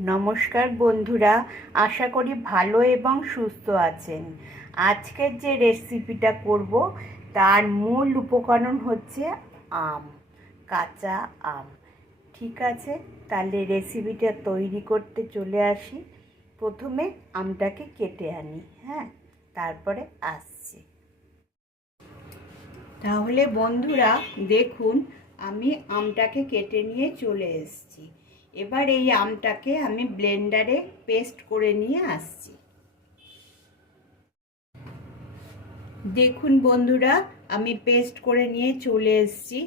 নমস্কার বন্ধুরা, আশা করি ভালো এবং সুস্থ আছেন। আজকের যে রেসিপিটা করব তার মূল উপকরণ হচ্ছে আম, কাঁচা আম। ঠিক আছে, তাহলে রেসিপিটা তৈরি করতে চলে আসি। প্রথমে আমটাকে কেটে আনি, হ্যাঁ, তারপরে আসছি। তাহলে বন্ধুরা দেখুন, আমি আমটাকে কেটে নিয়ে চলে এসেছি। এবার এই আমটাকে আমি ব্লেন্ডারে পেস্ট করে নিয়ে আসছি। দেখুন বন্ধুরা, আমি পেস্ট করে নিয়ে চলে এসেছি।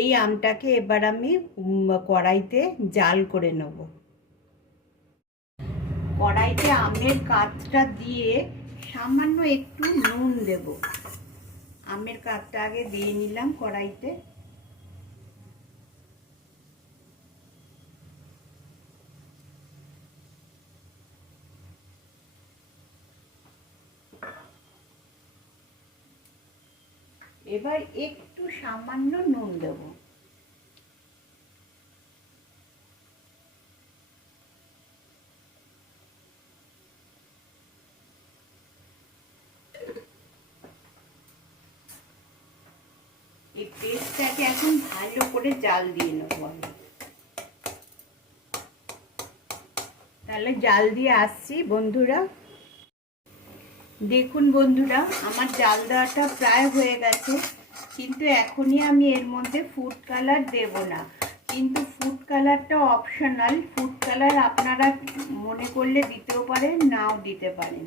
এই আমটাকে এবার আমি কড়াইতে জাল করে নেব। কড়াইতে আমের কাঠটা দিয়ে সামান্য একটু নুন দেব। আমের কাঠটা আগে দিয়ে নিলাম কড়াইতে। এবার একটু সামান্য নুন দেব। এই পেস্টটাকে এখন ভালো করে জাল দিয়ে নেব আমি। তাহলে জাল দিয়ে আসছি বন্ধুরা। দেখুন বন্ধুরা, আমার জাল দেওয়াটা প্রায় হয়ে গেছে, কিন্তু এখনই আমি এর মধ্যে ফুড কালার দেব না। কিন্তু ফুড কালারটা অপশনাল। ফুড কালার আপনারা মনে করলে দিতেও পারেন, নাও দিতে পারেন।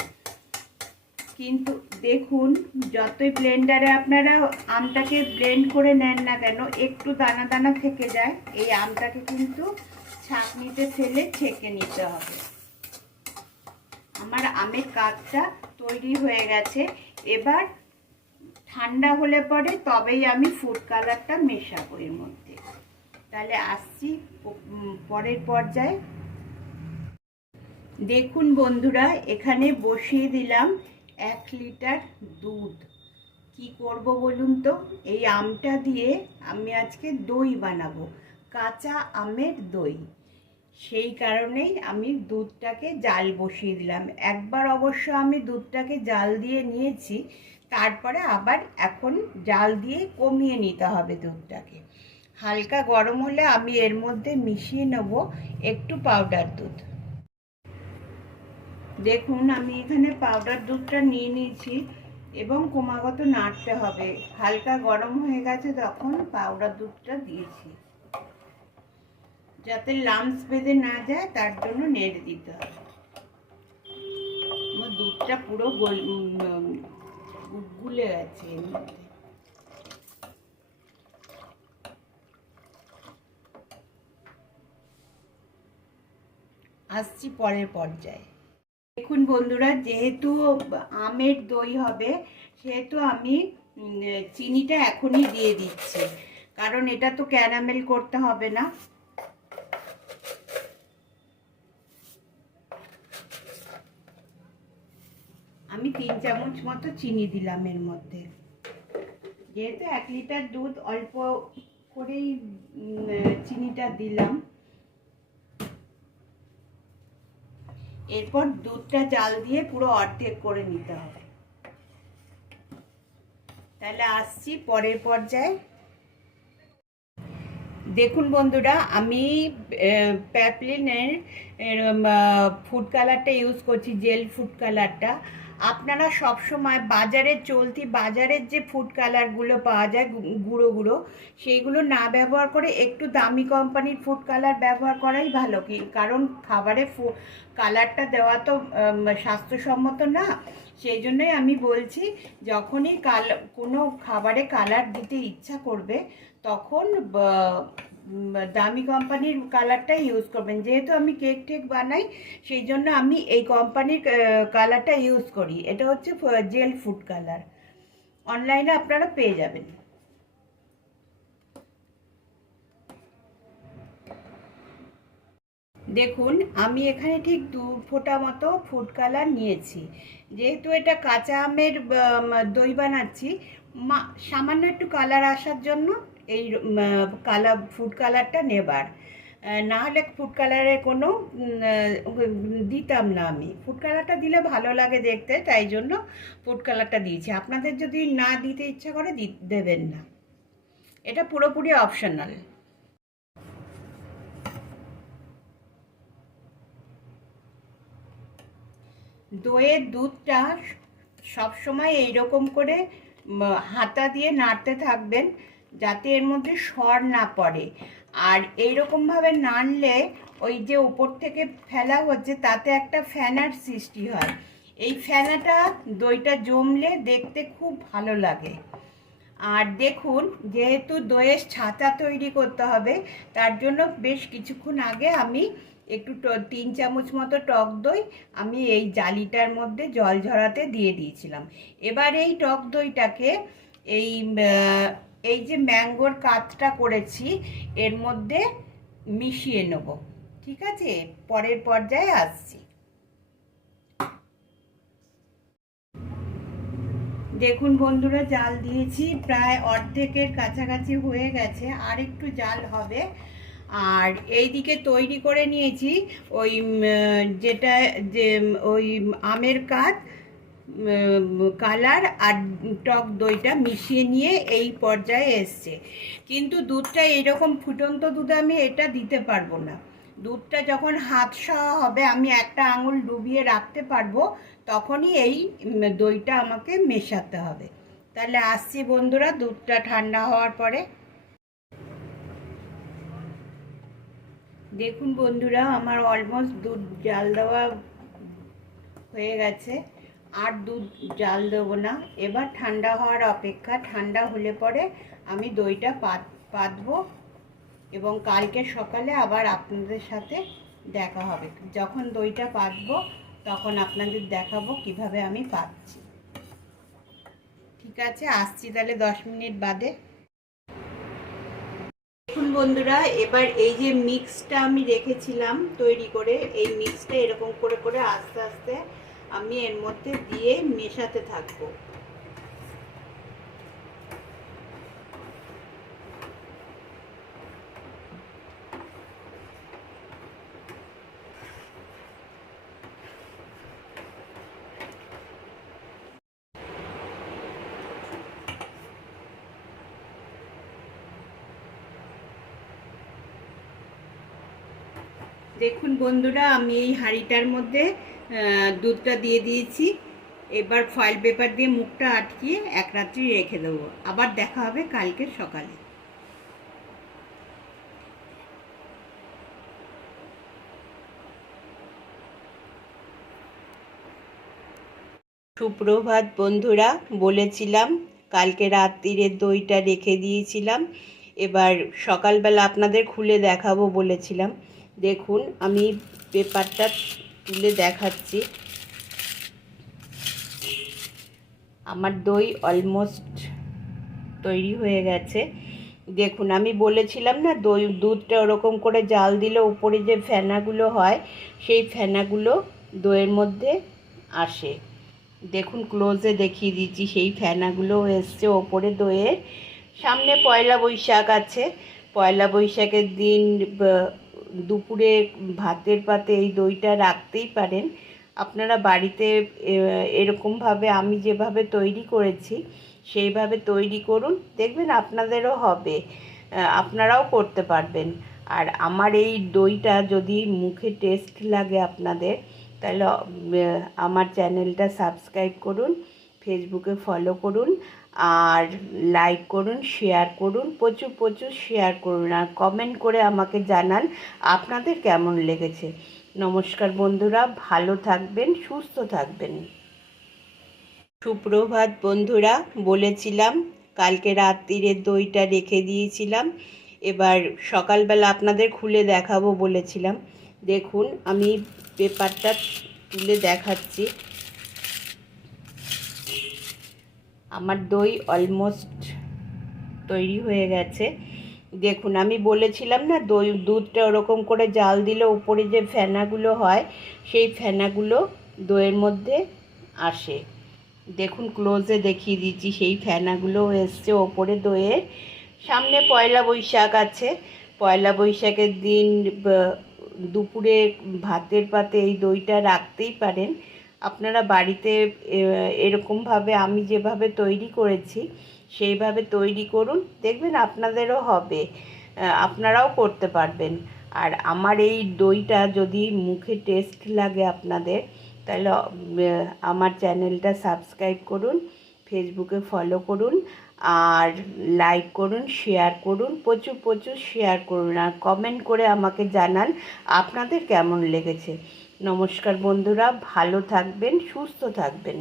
কিন্তু দেখুন, যতই ব্লেন্ডারে আপনারা আমটাকে ব্লেন্ড করে নেন না কেন, একটু দানা দানা থেকে যায়। এই আমটাকে কিন্তু ছাঁকনিতে ফেলে ছেঁকে নিতে হবে। আমার আমের কাঠটা তৈরি হয়ে গেছে। এবার ঠান্ডা হলে পরে তবেই আমি ফুড কালারটা মেশাবো এর মধ্যে। তাহলে আসছি পরের পর্যায়ে। দেখুন বন্ধুরা, এখানে বসিয়ে দিলাম 1 লিটার দুধ। কি করব বলুন তো? এই আমটা দিয়ে আমি আজকে দই বানাবো, কাঁচা আমের দই। সেই কারণেই আমি দুধটাকে জাল বসিয়ে দিলাম। একবার অবশ্য আমি দুধটাকে জাল দিয়ে নিয়েছি, তারপরে আবার এখন জাল দিয়ে কমিয়ে নিতে হবে দুধটাকে। হালকা গরম হলে আমি এর মধ্যে মিশিয়ে নেব একটু পাউডার দুধ। দেখুন, আমি এখানে পাউডার দুধটা নিয়ে নিয়েছি এবং ক্রমাগত নাড়তে হবে। হালকা গরম হয়ে গেছে তখন পাউডার দুধটা দিয়েছি, যাতে লাম্পস বেঁধে না যায় তার জন্য নেড়ে দিতে হবে। আমার দুধটা পুরো গুলে গেছে এর মধ্যে। আসছি পরের পর্যায়ে। দেখুন বন্ধুরা, যেহেতু আমের দই হবে সেহেতু আমি চিনিটা এখনই দিয়ে দিচ্ছি, কারণ এটা তো ক্যারামেল করতে হবে না। আমি 3 চামচ মতো চিনি দিলাম এর মধ্যে। যেহেতু 1 লিটার দুধ, অল্প করেই চিনিটা দিলাম। এরপর দুধটা জাল দিয়ে পুরো অর্ধেক করে নিতে হবে। তাহলে আসছি পরের পর্যায়ে। দেখুন বন্ধুরা, আমি প্যাপলিনের ফুড কালারটা ইউজ করছি, জেল ফুড কালারটা। আপনারা সবসময় বাজারের যে ফুড কালারগুলো পাওয়া যায় গুঁড়ো গুঁড়ো, সেইগুলো না ব্যবহার করে একটু দামি কোম্পানির ফুড কালার ব্যবহার করাই ভালো। কারণ খাবারে কালারটা দেওয়া তো স্বাস্থ্যসম্মত না। সেই জন্যই আমি বলছি, যখনই কোনো খাবারে কালার দিতে ইচ্ছা করবে তখন দামি কোম্পানির কালারটা ইউজ করবেন। যেহেতু আমি কেক টেক বানাই, সেই জন্য আমি এই কোম্পানির কালারটা ইউজ করি। এটা হচ্ছে জেল ফুড কালার, অনলাইনে আপনারা পেয়ে যাবেন। দেখুন, আমি এখানে ঠিক 2 ফোঁটা মতো ফুড কালার নিয়েছি। যেহেতু এটা কাঁচা আমের দই বানাচ্ছি, সামান্য একটু কালার আসার জন্য এই ফুড কালারটা নেবার। না হলে ফুড কালারে কোনো দিতাম না। আমি ফুড কালারটা দিলে ভালো লাগে দেখতে, তাই জন্য ফুড কালারটা দিয়েছি। আপনাদের যদি না দিতে ইচ্ছা করে দেবেন না, এটা পুরোপুরি অপশনাল। দইয়ের দুধটা সবসময় এইরকম করে হাতা দিয়ে নাড়তে থাকবেন, যাতে এর মধ্যে সর না পড়ে। আর এইরকমভাবে নাড়লে ওই যে উপর থেকে ফেলা হচ্ছে তাতে একটা ফেনার সৃষ্টি হয়। এই ফেনাটা দইটা জমলে দেখতে খুব ভালো লাগে। আর দেখুন, যেহেতু দইয়ের ছাতা তৈরি করতে হবে, তার জন্য বেশ কিছুক্ষণ আগে আমি একটু 3 চামচ মতো টক দই আমি এই জালিটার মধ্যে জল ঝরাতে দিয়ে দিয়েছিলাম। এবার এই টক দইটাকে এই এই যে ম্যাঙ্গোর কাতটা করেছি এর মধ্যে মিশিয়ে নেব। ঠিক আছে, পরের পর্যায়ে আসছি। দেখুন বন্ধুরা, জাল দিয়েছি, প্রায় অর্ধেকের কাছাকাছি হয়ে গেছে, আর একটু জাল হবে। আর এইদিকে তৈরি করে নিয়েছি ওই যেটা যে ওই আমের কালার আর টক দইটা মিশিয়ে নিয়ে এই পর্যায়ে এসছে। কিন্তু দুধটা এইরকম ফুটন্ত দুধে আমি এটা দিতে পারবো না। দুধটা যখন হাত সওয়া হবে, আমি একটা আঙুল ডুবিয়ে রাখতে পারবো, তখনই এই দইটা আমাকে মেশাতে হবে। তাহলে আসছি বন্ধুরা দুধটা ঠান্ডা হওয়ার পরে। দেখুন বন্ধুরা, আমার অলমোস্ট দুধ জাল দেওয়া হয়ে গেছে, আর দুধ জাল দেবো না। এবার ঠান্ডা হওয়ার অপেক্ষা। ঠান্ডা হলে পরে আমি দইটা পাতবো, এবং কালকে সকালে আবার আপনাদের সাথে দেখা হবে। যখন দইটা পাতবো তখন আপনাদের দেখাবো কিভাবে আমি পাচ্ছি। ঠিক আছে, আসছি তাহলে 10 মিনিট বাদে। দেখুন বন্ধুরা, এবার এই যে মিক্সটা আমি রেখেছিলাম তৈরি করে, এই মিক্সটা এরকম করে করে আস্তে আস্তে আমি এর মধ্যে দিয়ে মেশাতে থাকবো। দেখুন বন্ধুরা, আমি এই হাঁড়িটার মধ্যে দুধটা দিয়ে দিয়েছি। এবার ফয়েল পেপার দিয়ে মুখটা আটকিয়ে এক রাত্রি রেখে দেবো। আবার দেখা হবে কালকে সকালে। সুপ্রভাত বন্ধুরা, বলেছিলাম কালকে রাত্রিরের দইটা রেখে দিয়েছিলাম, এবার সকালবেলা আপনাদের খুলে দেখাবো বলেছিলাম। দেখুন, আমি পেপারটা তুলে দেখাচ্ছি। আমার দই অলমোস্ট তৈরি হয়ে গেছে। দেখুন, আমি বলেছিলাম না দুধটা ওরকম করে জাল দিলে উপরে যে ফেনাগুলো হয়, সেই ফেনাগুলো দইয়ের মধ্যে আসে। দেখুন, ক্লোজে দেখিয়ে দিচ্ছি, সেই ফেনাগুলো এসছে ওপরে দইয়ের। সামনে পয়লা বৈশাখ আছে। পয়লা বৈশাখের দিন দুপুরে ভাতের পাতে এই দইটা রাখতেই পারেন। আপনারা বাড়িতে এরকমভাবে আমি যেভাবে তৈরি করেছি সেইভাবে তৈরি করুন, দেখবেন আপনাদেরও হবে, আপনারাও করতে পারবেন। আর আমার এই দইটা যদি মুখে টেস্ট লাগে আপনাদের, তাহলে আমার চ্যানেলটা সাবস্ক্রাইব করুন, ফেসবুকে ফলো করুন, আর লাইক করুন, শেয়ার করুন, প্রচুর প্রচুর শেয়ার করুন, আর কমেন্ট করে আমাকে জানান আপনাদের কেমন লেগেছে। নমস্কার বন্ধুরা, ভালো থাকবেন, সুস্থ থাকবেন। সুপ্রভাত বন্ধুরা, বলেছিলাম কালকে রাত্রিরের দইটা রেখে দিয়েছিলাম, এবার সকালবেলা আপনাদের খুলে দেখাবো বলেছিলাম। দেখুন, আমি পেপারটা তুলে দেখাচ্ছি। আমার দই অলমোস্ট তৈরি হয়ে গেছে। দেখুন, আমি বলেছিলাম না দুধটা ওরকম করে জাল দিলে উপরে যে ফেনাগুলো হয়, সেই ফেনাগুলো দইয়ের মধ্যে আসে। দেখুন, ক্লোজে দেখিয়ে দিচ্ছি, সেই ফেনাগুলো এসছে ওপরে দইয়ের। সামনে পয়লা বৈশাখ আছে। পয়লা বৈশাখের দিন দুপুরে ভাতের পাতে এই দইটা রাখতেই পারেন। আপনারা বাড়িতে এরকমভাবে আমি যেভাবে তৈরি করেছি সেইভাবে তৈরি করুন, দেখবেন আপনাদেরও হবে, আপনারাও করতে পারবেন। আর আমার এই দইটা যদি মুখে টেস্ট লাগে আপনাদের, তাহলে আমার চ্যানেলটা সাবস্ক্রাইব করুন, ফেসবুকে ফলো করুন, আর লাইক করুন, শেয়ার করুন, প্রচুর প্রচুর শেয়ার করুন, আর কমেন্ট করে আমাকে জানান আপনাদের কেমন লেগেছে। নমস্কার বন্ধুরা, ভালো থাকবেন, সুস্থ থাকবেন।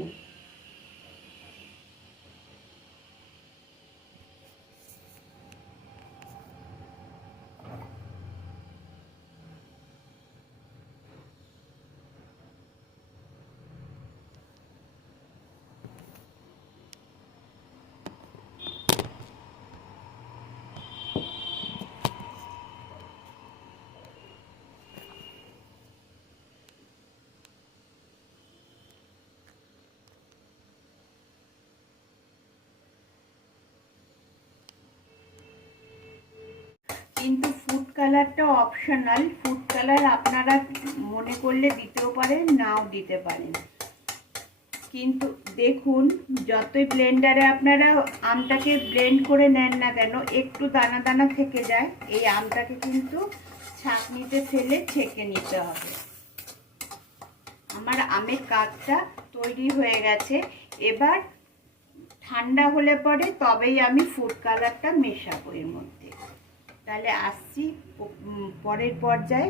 কিন্তু ফুড কালারটা অপশনাল, ফুড কালার আপনারা মনে করলে দিতেও পারেন, নাও দিতে পারেন। কিন্তু দেখুন, যতই ব্লেন্ডারে আপনারা আমটাকে ব্লেন্ড করে নেন না কেন, একটু দানা দানা থেকে যায়। এই আমটাকে কিন্তু ছাঁকনিতে ফেলে ছেঁকে নিতে হবে। আমার আমের কাঠটা তৈরি হয়ে গেছে। এবার ঠান্ডা হলে পরে তবেই আমি ফুড কালারটা মেশাবো এর মধ্যে। তাহলে আসছি পরের পর্যায়ে।